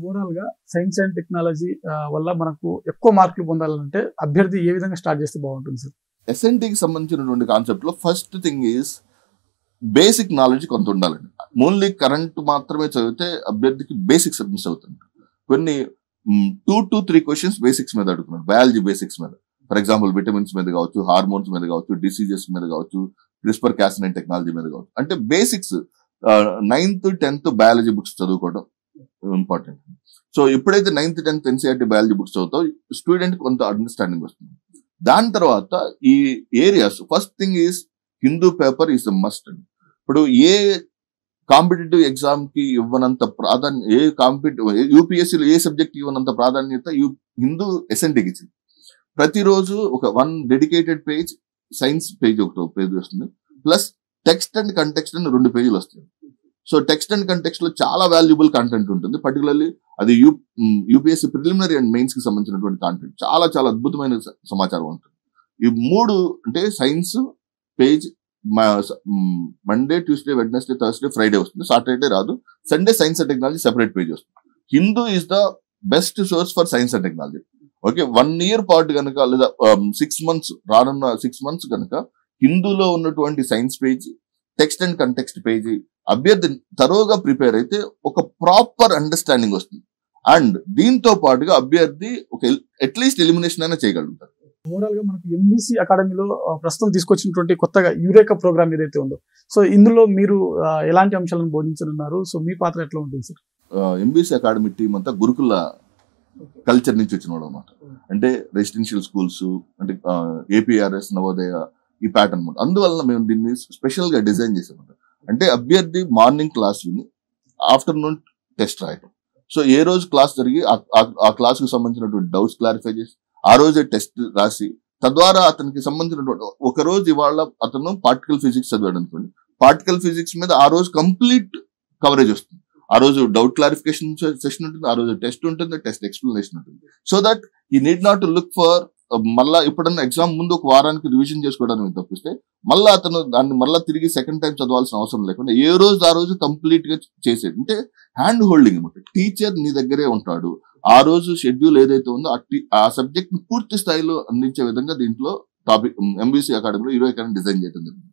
Overall గా science and technology వల్ల మనకు ఎక్కువ మార్కులు పొందాలంటే అభ్యర్థి ఏ విధంగా స్టార్ట్ చేస్తే బాగుంటుంది సార్? ఎస్ఎన్టీకి సంబంధించినటువంటి కాన్సెప్ట్ లో first thing is basic knowledge కొంత ఉండాలండి. ఓన్లీ కరెంట్ మాత్రమే చదివితే అభ్యర్థికి బేసిక్స్ మిస్ అవుతుంది. కొన్ని 2 to 3 క్వశ్చన్స్ బేసిక్స్ మీద అడుగుతున్నారు, బయాలజీ బేసిక్స్ మీద. ఫర్ ఎగ్జాంపుల్ విటమిన్స్ మీద కావచ్చు, హార్మోన్స్ మీద కావచ్చు, డిసీజెస్ మీద కావచ్చు, క్రిస్పర్ కాస్9 టెక్నాలజీ మీద కావచ్చు. అంటే basics 9th 10th biology books చదువుకోవడం ఇంపార్టెంట్. సో ఎప్పుడైతే 9th 10th NCERT biology books చదువుతావు స్టూడెంట్ కొంత అండర్స్టాండింగ్ వస్తుంది. దాని తర్వాత ఈ areas first thing is Hindu paper is the must అండి. ఇప్పుడు ఏ కాంపిటేటివ్ ఎగ్జామ్ కి ఇవ్వనంత ప్రాధాన్యత, యూపీఎస్సీలో ఏ సబ్జెక్ట్ ఇవ్వనంత ప్రాధాన్యత హిందూ ఎస్ఎన్టీకి ఇచ్చింది. ప్రతిరోజు ఒక 1 డెడికేటెడ్ పేజ్ సైన్స్ పేజ్, ఒక పేజ్ వస్తుంది, ప్లస్ టెక్స్ట్ అండ్ కంటెక్స్ట్ అని 2 పేజీలు వస్తాయి. సో టెక్స్ట్ అండ్ కంటెక్స్ట్ లో చాలా వాల్యుబుల్ కంటెంట్ ఉంటుంది. పర్టికులర్లీ అది యూపీఎస్సీ ప్రిలిమినరీ అండ్ మెయిన్స్ కి సంబంధించినటువంటి కాంటెంట్ చాలా చాలా అద్భుతమైన సమాచారం ఉంటుంది. ఈ 3 అంటే science page Monday, Tuesday, Wednesday, Thursday, Friday వస్తుంది. సాటర్డే రాదు. Sunday science and technology separate page వస్తుంది. Hindu is the best source for science and technology. Okay, 1 year పాటు కనుక లేదా 6 months, రానున్న 6 months కనుక హిందూలో ఉన్నటువంటి science page, text and context page అభ్యర్థి తరోగా ప్రిపేర్ అయితే ఒక ప్రాపర్ అండర్స్టాండింగ్ వస్తుంది. అండ్ దీంతో పాటుగా అభ్యర్థి ఒక అట్లీస్ట్ ఎలిమినేషన్ అయినా చేయగలుగుతారు. ఓవరాల్ గా మనకు ఎంబీసీ అకాడమీలో ప్రస్తుతం తీసుకొచ్చినటువంటి కొత్తగా యురేకా ప్రోగ్రామ్ ఏదైతే ఉందో, సో ఇందులో మీరు ఎలాంటి అంశాలను బోధించనున్నారు? సో మీ పాత్ర ఎట్లా ఉంటుంది సార్? ఎంబీసీ అకాడమీ టీం అంతా గురుకుల కల్చర్ నుంచి వచ్చిన వాడు అనమాట. అంటే రెసిడెన్షియల్ స్కూల్స్, అంటే ఏపీఆర్ఎస్, నవోదయ, ఈ ప్యాటర్న్ అనమాట. అందువల్ల మేము దీన్ని స్పెషల్ గా డిజైన్ చేసామన్నమాట. అంటే అభ్యర్థి మార్నింగ్ క్లాస్ విని ఆఫ్టర్నూన్ టెస్ట్ రాయటం. సో ఏ రోజు క్లాస్ జరిగి ఆ క్లాస్ కు సంబంధించినటువంటి డౌట్స్ క్లారిఫై చేసి ఆ రోజే టెస్ట్ రాసి, తద్వారా అతనికి సంబంధించినటువంటి ఒక రోజు ఇవాళ అతను పార్టికల్ ఫిజిక్స్ చదివాడు అనుకోండి, పార్టికల్ ఫిజిక్స్ మీద ఆ రోజు కంప్లీట్ కవరేజ్ వస్తుంది. ఆ రోజు డౌట్ క్లారిఫికేషన్ సెషన్ ఉంటుంది, ఆ రోజు టెస్ట్ ఉంటుంది, టెస్ట్ ఎక్స్ప్లెనేషన్ ఉంటుంది. సో దట్ ఈ need not to look for మళ్ళా ఎప్పుడన్నా ఎగ్జామ్ ముందు ఒక వారానికి రివిజన్ చేసుకోవడానికి తప్పిస్తే మళ్ళీ అతను దాన్ని మళ్ళీ తిరిగి సెకండ్ టైం చదవాల్సిన అవసరం లేకుండా ఏ రోజు ఆ రోజు కంప్లీట్ గా చేసేది. అంటే హ్యాండ్ హోల్డింగ్ అనమాట. టీచర్ నీ దగ్గరే ఉంటాడు. ఆ రోజు షెడ్యూల్ ఏదైతే ఉందో ఆ సబ్జెక్ట్ ని పూర్తి స్థాయిలో అందించే విధంగా దీంట్లో టాపిక్ ఎంబీసీ అకాడమీలో 20 డిజైన్ చేయడం జరిగింది.